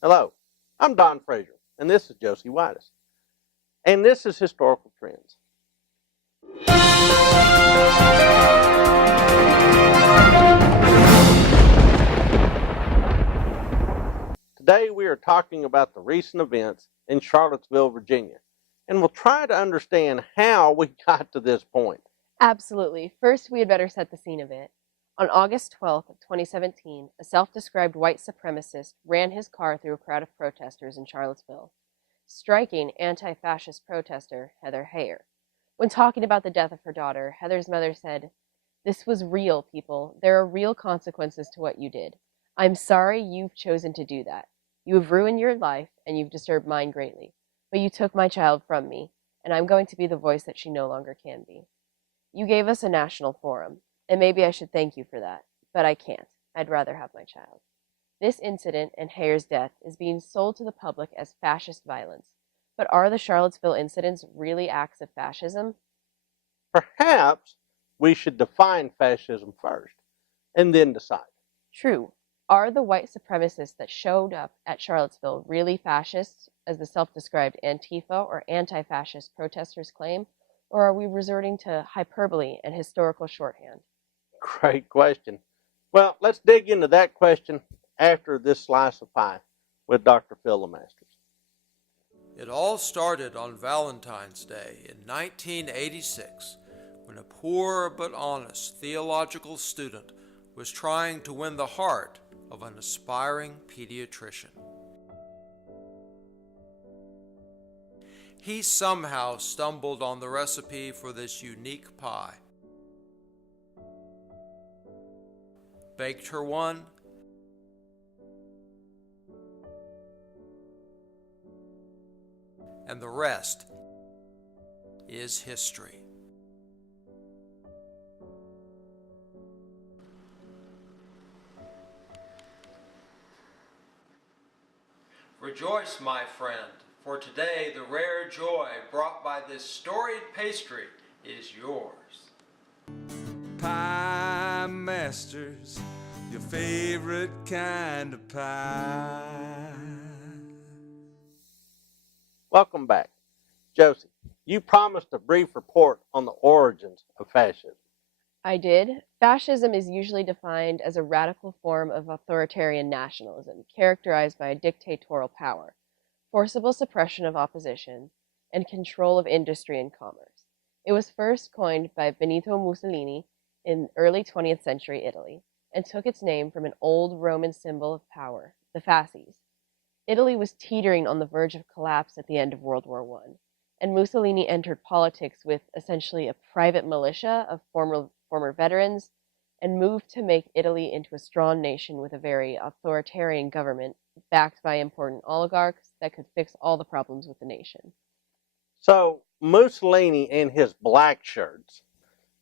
Hello, I'm Don Frazier, and this is Josie Whitus. And this is Historical Trends. Today we are talking about the recent events in Charlottesville, Virginia, and we'll try to understand how we got to this point. Absolutely. First, we had better set the scene a bit. On August 12th of 2017, a self-described white supremacist ran his car through a crowd of protesters in Charlottesville, striking anti-fascist protester Heather Heyer. When talking about the death of her daughter, Heather's mother said, "This was real, people. There are real consequences to what you did. I'm sorry you've chosen to do that. You have ruined your life, and you've disturbed mine greatly. But you took my child from me, and I'm going to be the voice that she no longer can be. You gave us a national forum, and maybe I should thank you for that, but I can't. I'd rather have my child." This incident and Hayer's death is being sold to the public as fascist violence. But are the Charlottesville incidents really acts of fascism? Perhaps we should define fascism first, and then decide. True. Are the white supremacists that showed up at Charlottesville really fascists, as the self-described Antifa or anti-fascist protesters claim? Or are we resorting to hyperbole and historical shorthand? Great question. Well, let's dig into that question after this slice of pie with Dr. Phil Lemasters. It all started on Valentine's Day in 1986 when a poor but honest theological student was trying to win the heart of an aspiring pediatrician. He somehow stumbled on the recipe for this unique pie, baked her one, and the rest is history. Rejoice, my friend, for today the rare joy brought by this storied pastry is yours. Pie Masters, your favorite kind of pie. Welcome back. Josie, you promised a brief report on the origins of fascism. I did. Fascism is usually defined as a radical form of authoritarian nationalism, characterized by a dictatorial power, forcible suppression of opposition, and control of industry and commerce. It was first coined by Benito Mussolini in early 20th century Italy, and took its name from an old Roman symbol of power, the fasces. Italy was teetering on the verge of collapse at the end of World War I, and Mussolini entered politics with essentially a private militia of former veterans, and moved to make Italy into a strong nation with a very authoritarian government backed by important oligarchs that could fix all the problems with the nation. So, Mussolini and his black shirts,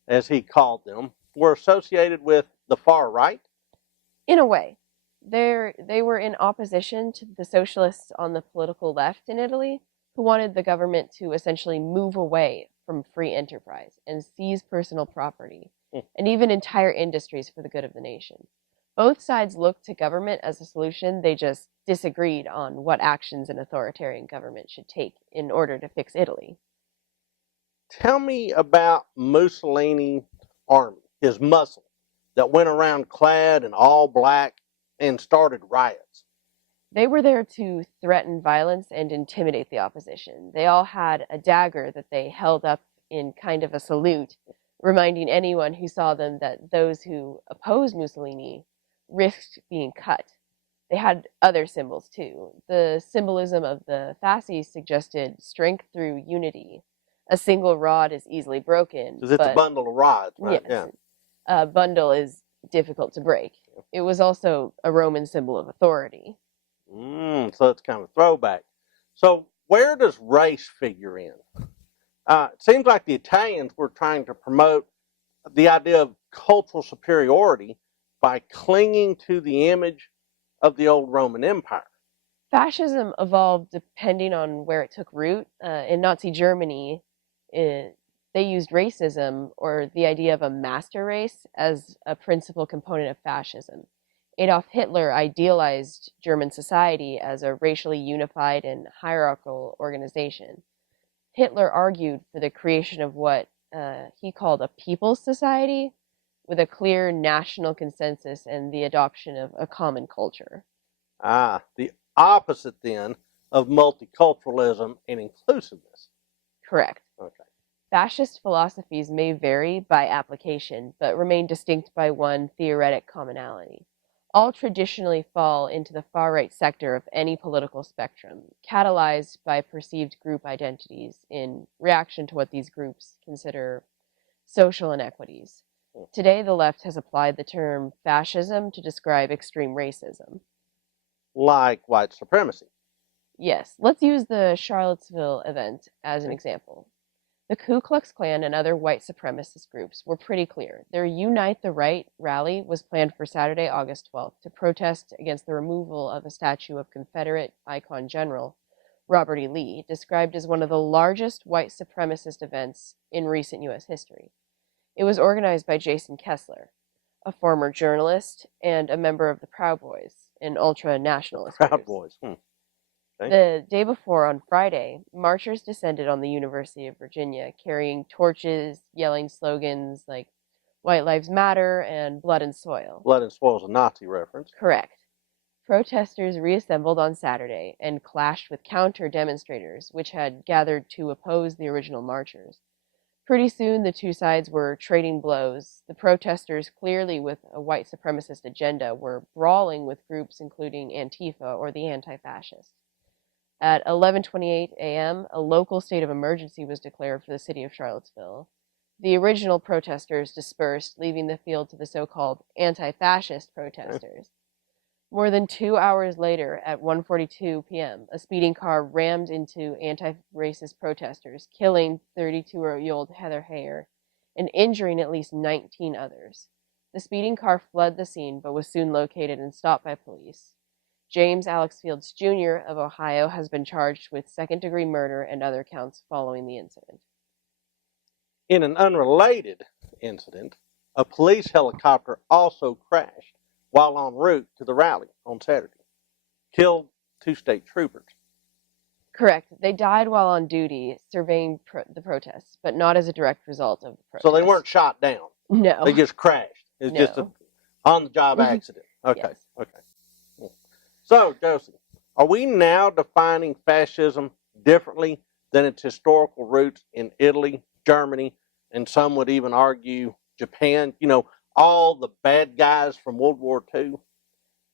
as he called them, were associated with the far right? In a way, they were in opposition to the socialists on the political left in Italy, who wanted the government to essentially move away from free enterprise and seize personal property, and even entire industries for the good of the nation. Both sides looked to government as a solution, they just disagreed on what actions an authoritarian government should take in order to fix Italy. Tell me about Mussolini's army, his muscle, that went around clad in all black and started riots. They were there to threaten violence and intimidate the opposition. They all had a dagger that they held up in kind of a salute, reminding anyone who saw them that those who opposed Mussolini risked being cut. They had other symbols too. The symbolism of the fasces suggested strength through unity. A single rod is easily broken. Because it's a bundle of rods, right? Yes, yeah. A bundle is difficult to break. It was also a Roman symbol of authority. So it's kind of a throwback. So where does race figure in? It seems like the Italians were trying to promote the idea of cultural superiority by clinging to the image of the old Roman Empire. Fascism evolved depending on where it took root. In Nazi Germany, they used racism, or the idea of a master race, as a principal component of fascism. Adolf Hitler idealized German society as a racially unified and hierarchical organization. Hitler argued for the creation of what he called a people's society with a clear national consensus and the adoption of a common culture. The opposite then of multiculturalism and inclusiveness. Correct. Okay. Fascist philosophies may vary by application, but remain distinct by one theoretic commonality. All traditionally fall into the far-right sector of any political spectrum, catalyzed by perceived group identities in reaction to what these groups consider social inequities. Today, the left has applied the term fascism to describe extreme racism. Like white supremacy. Yes, let's use the Charlottesville event as an example. The Ku Klux Klan and other white supremacist groups were pretty clear. Their Unite the Right rally was planned for Saturday, August 12th, to protest against the removal of a statue of Confederate icon General Robert E. Lee, described as one of the largest white supremacist events in recent U.S. history. It was organized by Jason Kessler, a former journalist and a member of the Proud Boys, an ultra-nationalist group. Proud Boys. Okay. The day before, on Friday, marchers descended on the University of Virginia, carrying torches, yelling slogans like White Lives Matter and Blood and Soil. Blood and Soil is a Nazi reference. Correct. Protesters reassembled on Saturday and clashed with counter-demonstrators, which had gathered to oppose the original marchers. Pretty soon, the two sides were trading blows. The protesters, clearly with a white supremacist agenda, were brawling with groups including Antifa or the anti-fascists. At 11:28 a.m., a local state of emergency was declared for the city of Charlottesville. The original protesters dispersed, leaving the field to the so-called anti-fascist protesters. More than 2 hours later, at 1:42 p.m., a speeding car rammed into anti-racist protesters, killing 32-year-old Heather Heyer and injuring at least 19 others. The speeding car fled the scene but was soon located and stopped by police. James Alex Fields Jr. of Ohio has been charged with second-degree murder and other counts following the incident. In an unrelated incident, a police helicopter also crashed while en route to the rally on Saturday. Killed 2 state troopers. Correct. They died while on duty surveying the protests, but not as a direct result of the protest. So they weren't shot down. No. They just crashed. It's just an on-the-job accident. Okay. Yes. Okay. So, Josie, are we now defining fascism differently than its historical roots in Italy, Germany, and some would even argue Japan? You know, all the bad guys from World War II?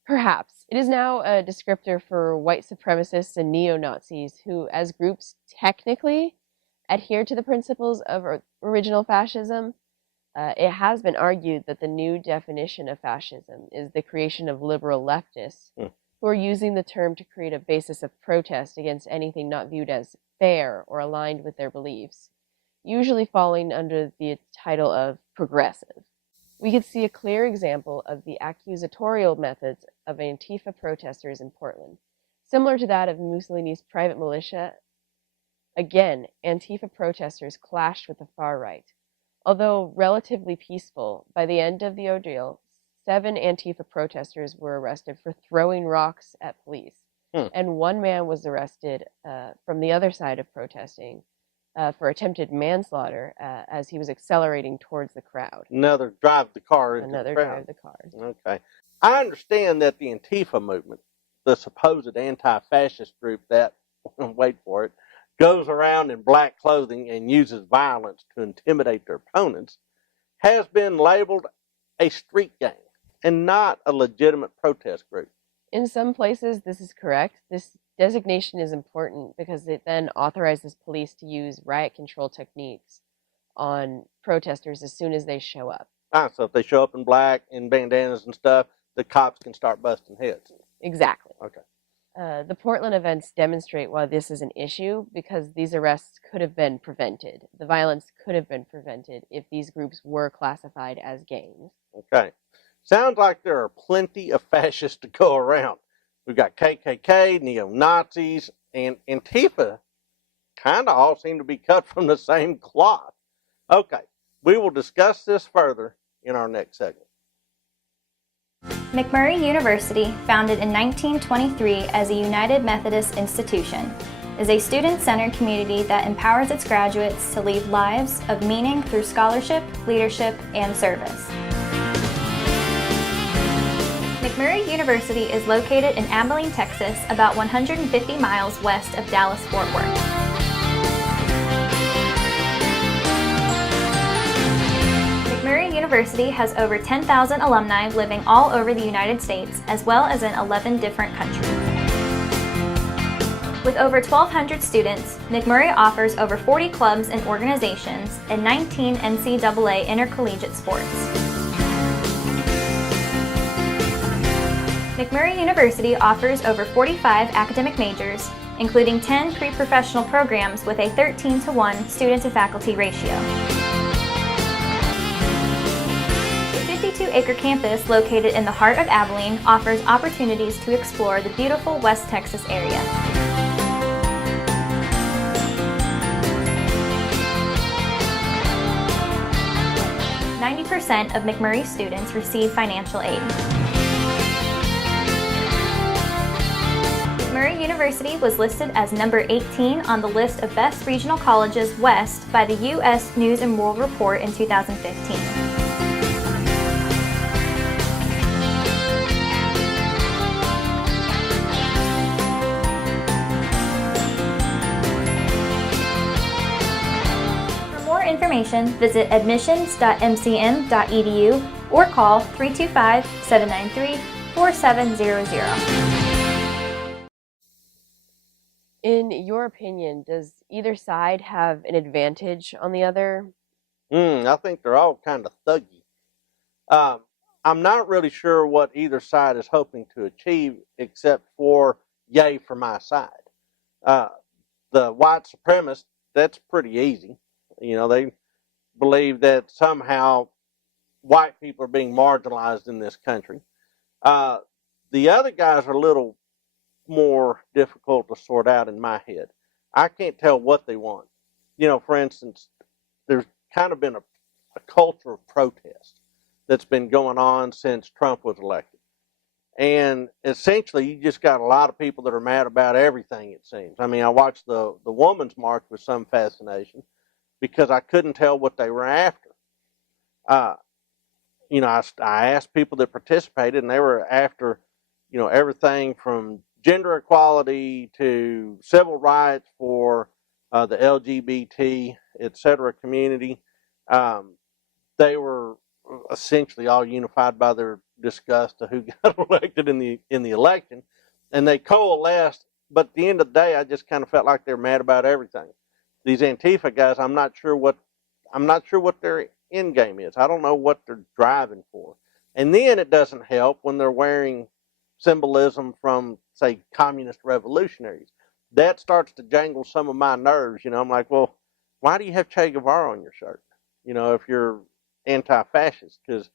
Perhaps. It is now a descriptor for white supremacists and neo-Nazis who, as groups, technically adhere to the principles of original fascism. It has been argued that the new definition of fascism is the creation of liberal leftists who are using the term to create a basis of protest against anything not viewed as fair or aligned with their beliefs, usually falling under the title of progressive. We could see a clear example of the accusatorial methods of Antifa protesters in Portland. Similar to that of Mussolini's private militia, again, Antifa protesters clashed with the far right. Although relatively peaceful, by the end of the ordeal, 7 Antifa protesters were arrested for throwing rocks at police, and 1 man was arrested from the other side of protesting for attempted manslaughter as he was accelerating towards the crowd. Another drive the car into the crowd. Drive the car. Okay. I understand that the Antifa movement, the supposed anti-fascist group that, wait for it, goes around in black clothing and uses violence to intimidate their opponents, has been labeled a street gang and not a legitimate protest group. In some places, this is correct. This designation is important because it then authorizes police to use riot control techniques on protesters as soon as they show up. So if they show up in black, in bandanas and stuff, the cops can start busting heads. Exactly. Okay. The Portland events demonstrate why this is an issue because these arrests could have been prevented. The violence could have been prevented if these groups were classified as gangs. Okay. Sounds like there are plenty of fascists to go around. We've got KKK, neo-Nazis, and Antifa kind of all seem to be cut from the same cloth. Okay, we will discuss this further in our next segment. McMurry University, founded in 1923 as a United Methodist institution, is a student-centered community that empowers its graduates to lead lives of meaning through scholarship, leadership, and service. McMurry University is located in Abilene, Texas, about 150 miles west of Dallas-Fort Worth. McMurry University has over 10,000 alumni living all over the United States, as well as in 11 different countries. With over 1,200 students, McMurry offers over 40 clubs and organizations and 19 NCAA intercollegiate sports. McMurry University offers over 45 academic majors, including 10 pre-professional programs with a 13-to-1 student-to-faculty ratio. The 52-acre campus located in the heart of Abilene offers opportunities to explore the beautiful West Texas area. 90% of McMurry students receive financial aid. McMurry University was listed as number 18 on the list of best regional colleges west by the U.S. News and World Report in 2015. Information, visit admissions.mcm.edu or call 325-793-4700. In your opinion, does either side have an advantage on the other? I think they're all kind of thuggy. I'm not really sure what either side is hoping to achieve, except for yay for my side. The white supremacists, that's pretty easy. You know, they believe that somehow white people are being marginalized in this country. The other guys are a little more difficult to sort out in my head. I can't tell what they want. You know, for instance, there's kind of been a culture of protest that's been going on since Trump was elected. And essentially, you just got a lot of people that are mad about everything, it seems. I mean, I watched the Women's March with some fascination, because I couldn't tell what they were after. You know, I asked people that participated, and they were after, you know, everything from gender equality to civil rights for the LGBT, etc. community. They were essentially all unified by their disgust to who got elected in the election, and they coalesced. But at the end of the day, I just kind of felt like they were mad about everything. These Antifa guys, I'm not sure what their end game is. I don't know what they're driving for. And then it doesn't help when they're wearing symbolism from, say, communist revolutionaries. That starts to jangle some of my nerves. You know, I'm like, well, why do you have Che Guevara on your shirt? You know, if you're anti-fascist, because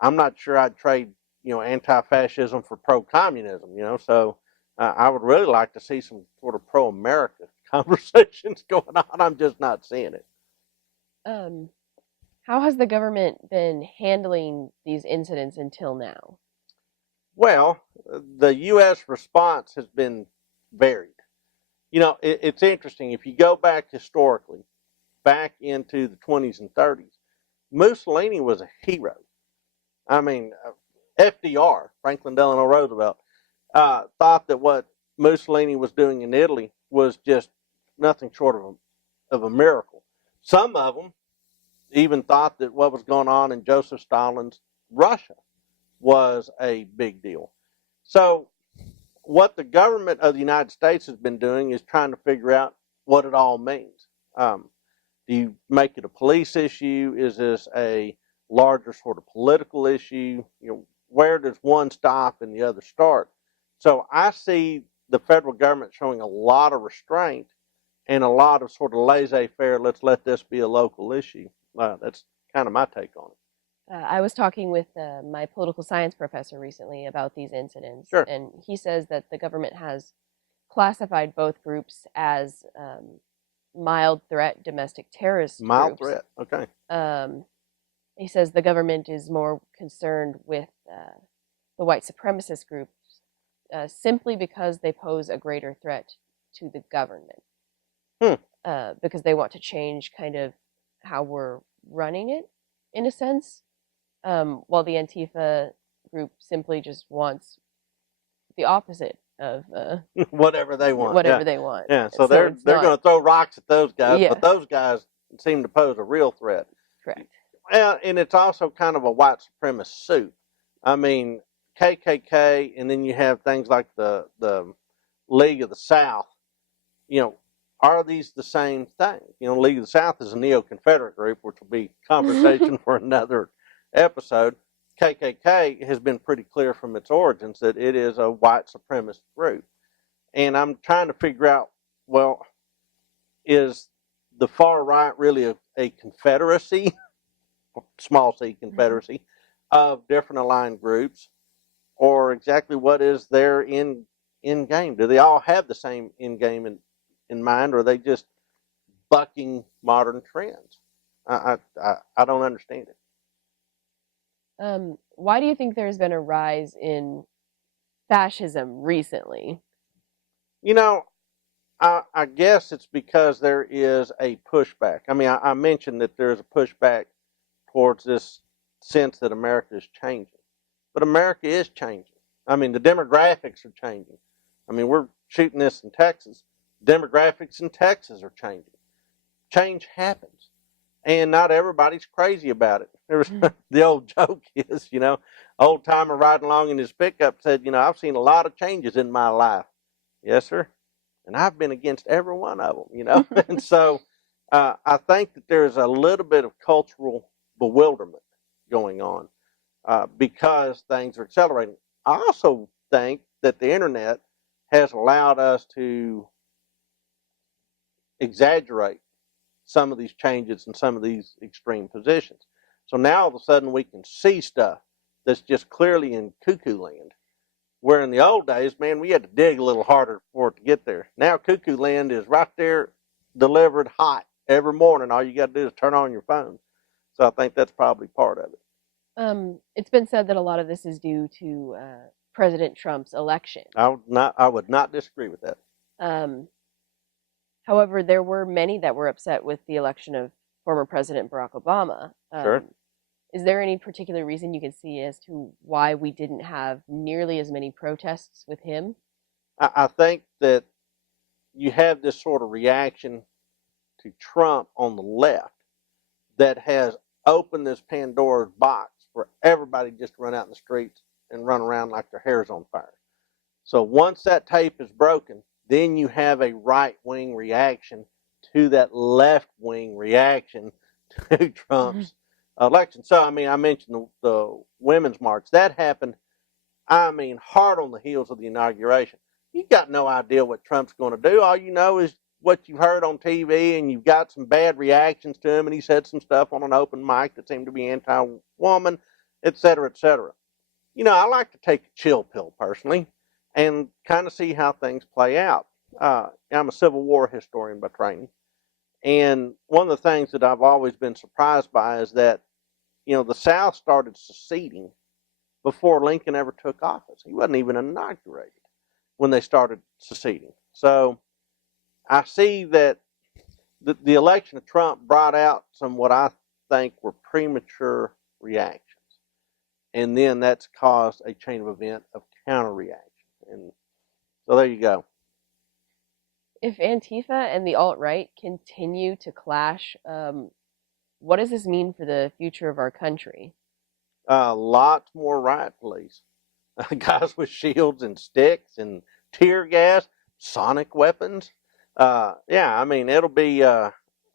I'm not sure I'd trade, you know, anti-fascism for pro-communism. You know, so I would really like to see some sort of pro-America conversations going on. I'm just not seeing it. How has the government been handling these incidents until now? Well, the U.S. response has been varied. You know, it's interesting. If you go back historically, back into the 20s and 30s, Mussolini was a hero. I mean, FDR, Franklin Delano Roosevelt, thought that what Mussolini was doing in Italy was just nothing short of a miracle. Some of them even thought that what was going on in Joseph Stalin's Russia was a big deal. So what the government of the United States has been doing is trying to figure out what it all means. Do you make it a police issue? Is this a larger sort of political issue? You know, where does one stop and the other start? So I see the federal government showing a lot of restraint and a lot of sort of laissez-faire, let's let this be a local issue. That's kind of my take on it. I was talking with my political science professor recently about these incidents, Sure. And he says that the government has classified both groups as mild threat domestic terrorist Mild groups. threat, okay. He says the government is more concerned with the white supremacist groups simply because they pose a greater threat to the government. Because they want to change kind of how we're running it, in a sense, while the Antifa group simply just wants the opposite of whatever they want. whatever they want. Yeah, so they're going to throw rocks at those guys, Yeah. but those guys seem to pose a real threat. Correct. Well, and it's also kind of a white supremacist soup. I mean, KKK, and then you have things like the League of the South. You know, are these the same thing? You know, League of the South is a neo-Confederate group, which will be conversation for another episode. KKK has been pretty clear from its origins that it is a white supremacist group. And I'm trying to figure out, well, is the far right really a confederacy, small c confederacy, of different aligned groups? Or exactly what is their end game? Do they all have the same end game in mind, or are they just bucking modern trends? I don't understand it. Why do you think there's been a rise in fascism recently? You know, I guess it's because there is a pushback. I mean, I mentioned that there's a pushback towards this sense that America is changing. But America is changing. I mean, the demographics are changing. I mean, we're shooting this in Texas. Demographics in Texas are changing. Change happens. And not everybody's crazy about it. The old joke is, you know, old timer riding along in his pickup said, you know, I've seen a lot of changes in my life. Yes, sir. And I've been against every one of them, you know. And so I think that there's a little bit of cultural bewilderment going on because things are accelerating. I also think that the internet has allowed us to exaggerate some of these changes and some of these extreme positions. So now all of a sudden we can see stuff that's just clearly in cuckoo land. Where in the old days, man, we had to dig a little harder for it to get there. Now cuckoo land is right there, delivered hot every morning. All you got to do is turn on your phone. So I think that's probably part of it. It's been said that a lot of this is due to President Trump's election. I would not disagree with that. However, there were many that were upset with the election of former President Barack Obama. Sure. Is there any particular reason you can see as to why we didn't have nearly as many protests with him? I think that you have this sort of reaction to Trump on the left that has opened this Pandora's box for everybody just to run out in the streets and run around like their hair's on fire. So once that tape is broken, then you have a right-wing reaction to that left-wing reaction to Trump's election. So, I mean, I mentioned the Women's March. That happened, I mean, hard on the heels of the inauguration. You got no idea what Trump's going to do. All you know is what you've heard on TV, and you've got some bad reactions to him, and he said some stuff on an open mic that seemed to be anti-woman, et cetera, et cetera. You know, I like to take a chill pill personally and kind of see how things play out. I'm a Civil War historian by training, and one of the things that I've always been surprised by is that, you know, the South started seceding before Lincoln ever took office. He wasn't even inaugurated when they started seceding. So I see that the election of Trump brought out some what I think were premature reactions. And then that's caused a chain of event of counter-reaction. And so there you go. If Antifa and the alt-right continue to clash, what does this mean for the future of our country? Lots more riot police. Guys with shields and sticks and tear gas, sonic weapons. Yeah, I mean, it'll be,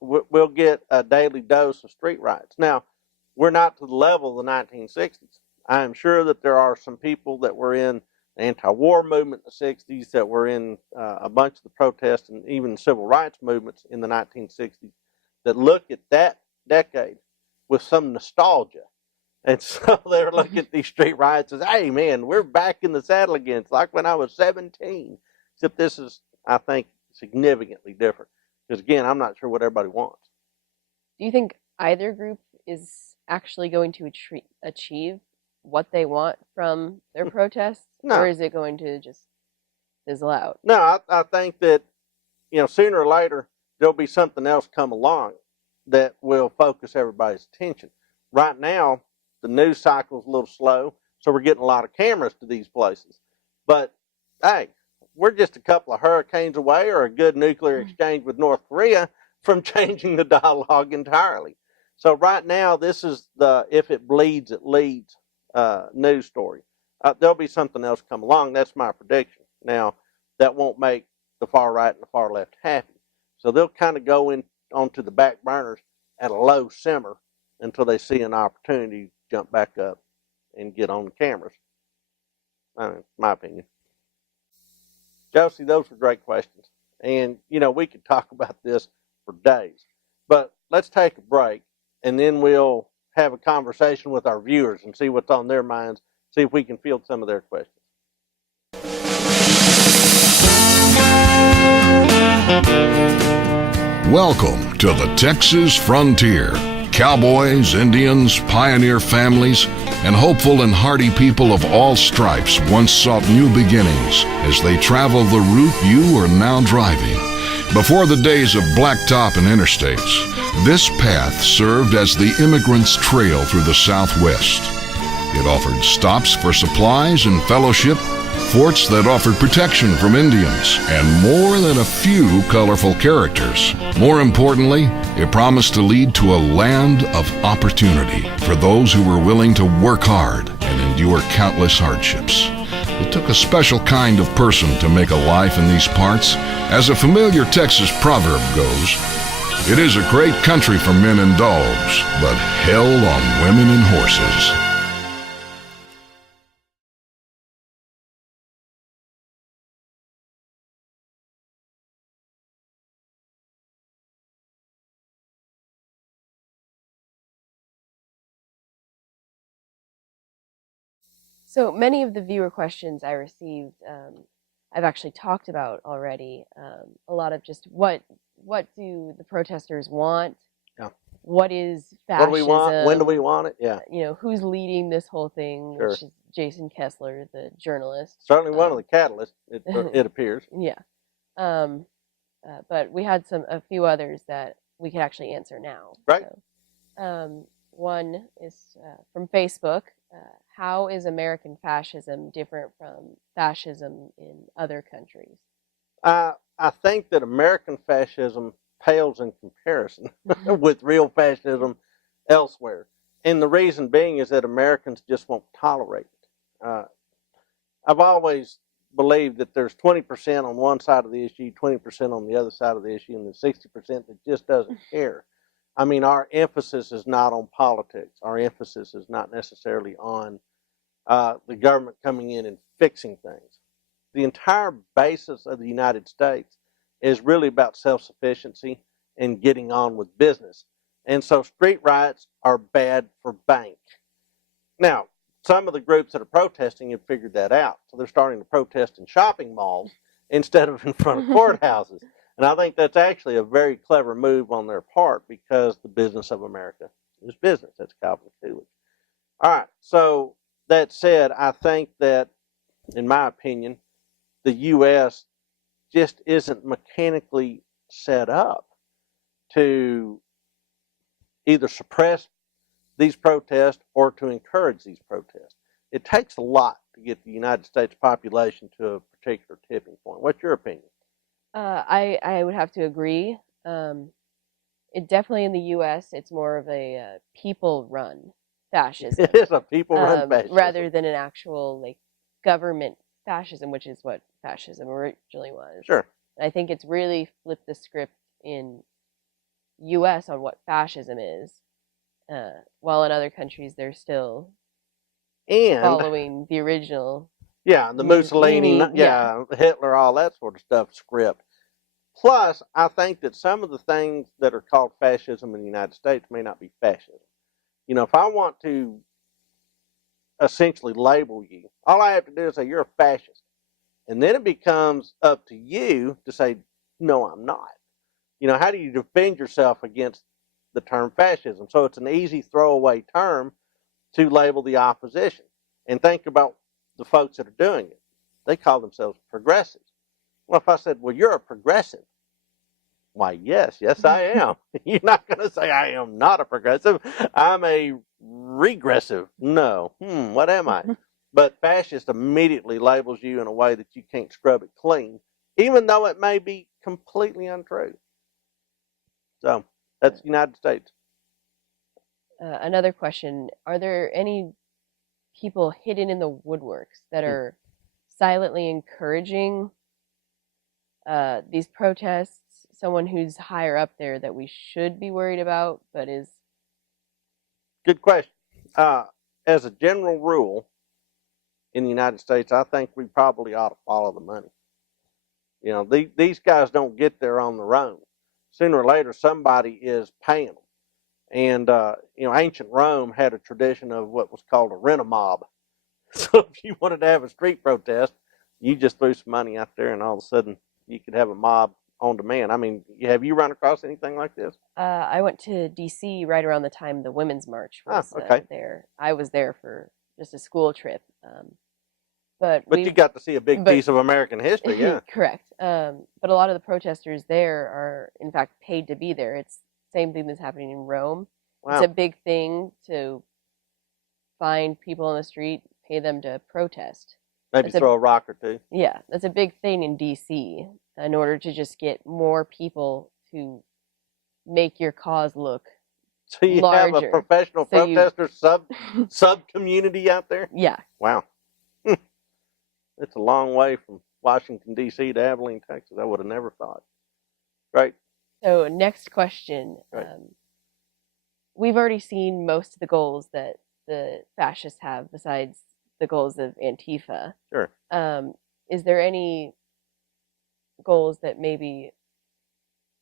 we'll get a daily dose of street riots. Now, we're not to the level of the 1960s. I am sure that there are some people that were in the anti-war movement in the 60s, that were in a bunch of the protests and even civil rights movements in the 1960s, that look at that decade with some nostalgia. And so they're looking at these street riots as, hey, man, we're back in the saddle again. It's like when I was 17. Except this is, I think, significantly different. Because, again, I'm not sure what everybody wants. Do you think either group is actually going to achieve what they want from their protests, No. or is it going to just fizzle out? No, I think that, sooner or later there'll be something else come along that will focus everybody's attention. Right now, the news cycle is a little slow, so we're getting a lot of cameras to these places. But hey, we're just a couple of hurricanes away, or a good nuclear exchange with North Korea, from changing the dialogue entirely. So right now, this is the if it bleeds, it leads news story. There'll be something else come along. That's my prediction. Now, that won't make the far right and the far left happy. So they'll kind of go onto the back burners at a low simmer until they see an opportunity to jump back up and get on the cameras. My opinion. Josie, those were great questions. And, we could talk about this for days. But let's take a break, and then we'll have a conversation with our viewers and see what's on their minds, see if we can field some of their questions. Welcome to the Texas frontier. Cowboys, Indians, pioneer families, and hopeful and hardy people of all stripes once sought new beginnings as they traveled the route you are now driving. Before the days of blacktop and interstates, this path served as the immigrant's trail through the Southwest. It offered stops for supplies and fellowship, forts that offered protection from Indians, and more than a few colorful characters. More importantly, it promised to lead to a land of opportunity for those who were willing to work hard and endure countless hardships. It took a special kind of person to make a life in these parts. As a familiar Texas proverb goes, it is a great country for men and dogs, but hell on women and horses. So many of the viewer questions I received, I've actually talked about already. A lot of just what do the protesters want? Yeah. What is fascism? What do we want? When do we want it? Yeah. Who's leading this whole thing? Sure. Which is Jason Kessler, the journalist. Certainly one of the catalysts, it appears. Yeah. But we had a few others that we could actually answer now. Right. So, one is from Facebook. How is American fascism different from fascism in other countries? I think that American fascism pales in comparison with real fascism elsewhere. And the reason being is that Americans just won't tolerate it. I've always believed that there's 20% on one side of the issue, 20% on the other side of the issue, and the 60% that just doesn't care. I mean, our emphasis is not on politics. Our emphasis is not necessarily on the government coming in and fixing things. The entire basis of the United States is really about self-sufficiency and getting on with business. And so street riots are bad for bank. Now, some of the groups that are protesting have figured that out. So they're starting to protest in shopping malls instead of in front of courthouses. And I think that's actually a very clever move on their part, because the business of America is business. That's Calvin Coolidge. All right. So that said, I think that, in my opinion, the U.S. just isn't mechanically set up to either suppress these protests or to encourage these protests. It takes a lot to get the United States population to a particular tipping point. What's your opinion? I would have to agree. It definitely in the U.S. it's more of a people-run fascism. It is a people-run fascism, rather than an actual government fascism, which is what fascism originally was. Sure. And I think it's really flipped the script in U.S. on what fascism is, while in other countries they're still following the original. Yeah, the Mussolini, Hitler, all that sort of stuff script. Plus, I think that some of the things that are called fascism in the United States may not be fascism. If I want to essentially label you, all I have to do is say, you're a fascist. And then it becomes up to you to say, no, I'm not. How do you defend yourself against the term fascism? So it's an easy throwaway term to label the opposition. And think about the folks that are doing it. They call themselves progressives. Well, if I said, well, you're a progressive, why, yes, I am. You're not going to say I am not a progressive. I'm a regressive. No. What am I? But fascist immediately labels you in a way that you can't scrub it clean, even though it may be completely untrue. So that's the United States. Another question: are there any people hidden in the woodworks that are silently encouraging these protests? Someone who's higher up there that we should be worried about, but is... Good question. As a general rule, in the United States, I think we probably ought to follow the money. You know, these guys don't get there on their own. Sooner or later, somebody is paying them. And, you know, ancient Rome had a tradition of what was called a rent-a-mob. So if you wanted to have a street protest, you just threw some money out there, and all of a sudden, you could have a mob on demand. I mean, have you run across anything like this? I went to D.C. right around the time the Women's March was there. I was there for just a school trip. But you got to see a big piece of American history, yeah. Correct. But a lot of the protesters there are, in fact, paid to be there. It's the same thing that's happening in Rome. Wow. It's a big thing to find people on the street, pay them to protest. Maybe throw a rock or two. Yeah, that's a big thing in D.C. in order to just get more people to make your cause look so you larger. Have a professional protester sub community out there? Yeah. Wow. It's a long way from Washington, D.C. to Abilene, Texas. I would have never thought. Great. So next question. Right. We've already seen most of the goals that the fascists have besides the goals of Antifa. Sure. Is there any goals that maybe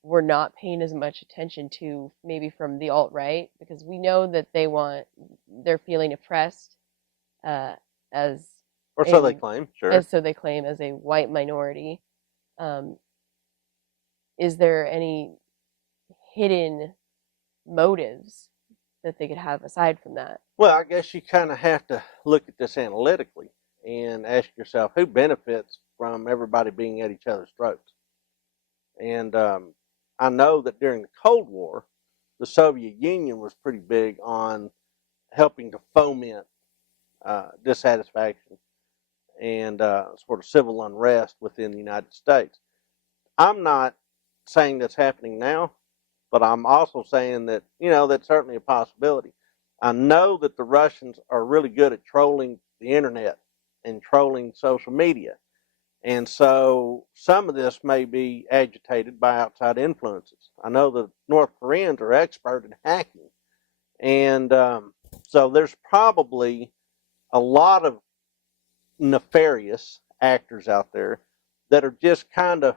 we're not paying as much attention to, maybe from the alt-right? Because we know that they're feeling oppressed as... Or so they claim, sure. So they claim as a white minority. Is there any hidden motives that they could have aside from that? Well, I guess you kind of have to look at this analytically and ask yourself who benefits from everybody being at each other's throats. And I know that during the Cold War, the Soviet Union was pretty big on helping to foment dissatisfaction and sort of civil unrest within the United States. I'm not saying that's happening now, but I'm also saying that, you know, that's certainly a possibility. I know that the Russians are really good at trolling the internet and trolling social media. And so some of this may be agitated by outside influences. I know the North Koreans are expert at hacking. And so there's probably a lot of nefarious actors out there that are just kind of,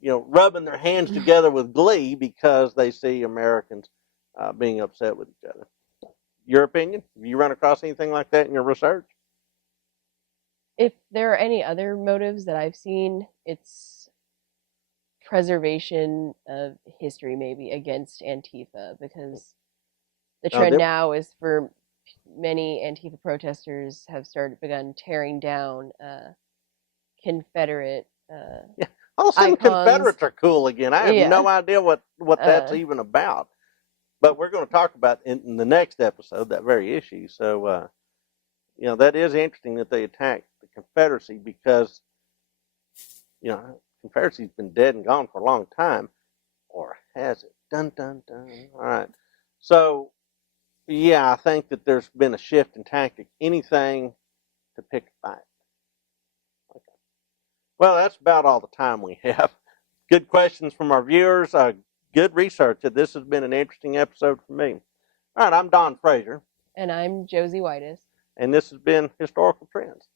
you know, rubbing their hands together with glee because they see Americans being upset with each other. Your opinion? Have you run across anything like that in your research? If there are any other motives that I've seen, it's preservation of history, maybe, against Antifa, because the trend now is for many Antifa protesters have begun tearing down Confederate yeah. All of a sudden, Confederates are cool again. I have no idea what that's even about. But we're going to talk about in the next episode that very issue. So, you know, that is interesting that they attacked the Confederacy because, you know, Confederacy's been dead and gone for a long time. Or has it? Dun, dun, dun. All right. So, yeah, I think that there's been a shift in tactic. Anything to pick a fight. Okay. Well, that's about all the time we have. Good questions from our viewers. Good research. This has been an interesting episode for me. All right, I'm Don Frazier. And I'm Josie Whitus. And this has been Historical Trends.